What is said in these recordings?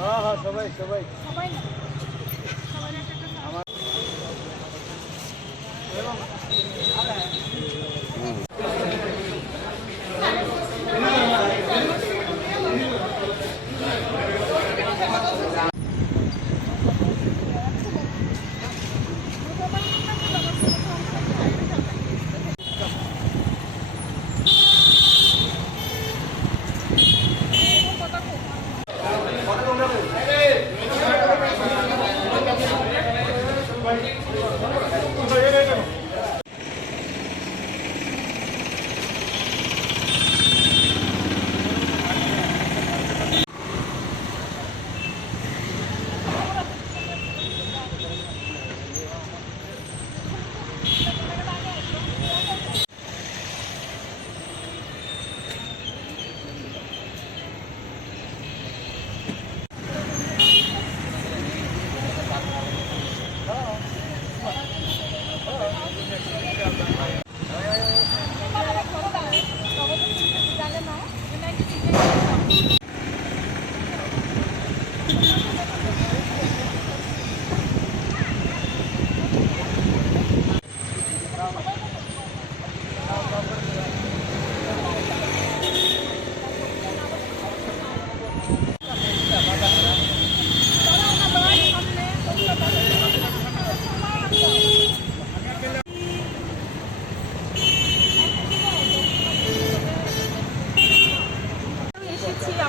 হ্যাঁ হ্যাঁ সবাই সবাই সবাই না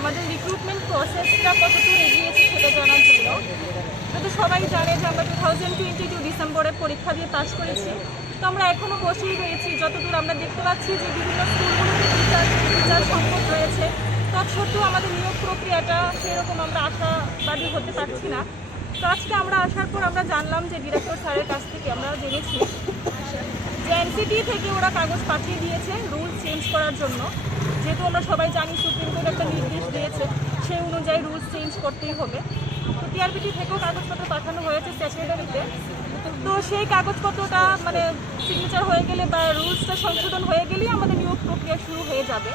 আমাদের রিক্রুটমেন্ট প্রসেসটা কতদূর এগিয়েছে সেটা জানার জন্য। তো সবাই জানে যে আমরা 2022 ডিসেম্বরে পরীক্ষা দিয়ে পাস করেছি। তো আমরা এখনও বসেই রয়েছি। যতদূর আমরা দেখতে পাচ্ছি যে বিভিন্ন স্কুলগুলোতে টিচার সংকট রয়েছে, তৎসত্ত্বেও আমাদের নিয়োগ প্রক্রিয়াটা সেরকম আমরা আশাবাদী হতে পারছি না। তো আজকে আমরা আসার পর আমরা জানলাম যে ডিরেক্টর স্যারের কাছ থেকে আমরা জেনেছি যে এনসিটি থেকে ওরা কাগজ পাঠিয়ে দিয়েছে রুলস চেঞ্জ করার জন্য। যেহেতু আমরা সবাই জানি সুপ্রিম কোর্ট একটা নির্দেশ দিয়েছে, সেই অনুযায়ী রুলস চেঞ্জ করতেই হবে। তো টিআরবিটি থেকেও কাগজপত্র পাঠানো হয়েছে সেক্রেটারিতে। তো সেই কাগজপত্রটা মানে সিগনেচার হয়ে গেলে বা রুলসটা সংশোধন হয়ে গেলেই আমাদের নিয়োগ প্রক্রিয়া শুরু হয়ে যাবে,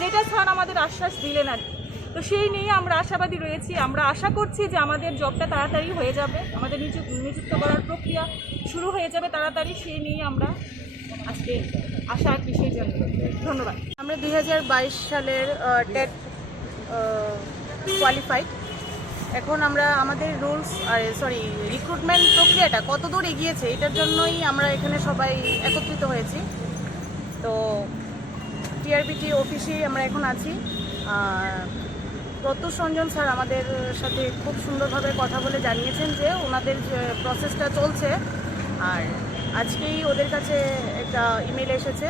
যেটা স্যার আমাদের আশ্বাস দিলেন আর কি। তো সেই নিয়ে আমরা আশাবাদী রয়েছি। আমরা আশা করছি যে আমাদের জবটা তাড়াতাড়ি হয়ে যাবে, আমাদের নিযুক্ত করার প্রক্রিয়া শুরু হয়ে যাবে তাড়াতাড়ি। সেই নিয়ে আমরা আজকে আশা আর কি সেই জন্য ধন্যবাদ। আমরা 2022 সালের টেট কোয়ালিফাইড। এখন আমরা আমাদের রুলস রিক্রুটমেন্ট প্রক্রিয়াটা কতদূর এগিয়েছে এটার জন্যই আমরা এখানে সবাই একত্রিত হয়েছি। তো টিআরবিটি অফিসেই আমরা এখন আছি। প্রত্যুষ রঞ্জন স্যার আমাদের সাথে খুব সুন্দরভাবে কথা বলে জানিয়েছেন যে ওনাদের যে প্রসেসটা চলছে, আর আজকেই ওদের কাছে একটা ইমেল এসেছে।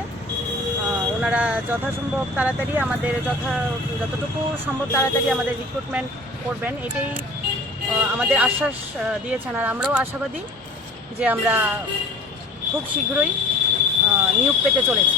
ওনারা যথাসম্ভব তাড়াতাড়ি আমাদের যতটুকু সম্ভব তাড়াতাড়ি আমাদের রিক্রুটমেন্ট করবেন, এটাই আমাদের আশ্বাস দিয়েছেন। আর আমরাও আশাবাদী যে আমরা খুব শীঘ্রই নিয়োগ পেতে চলেছি।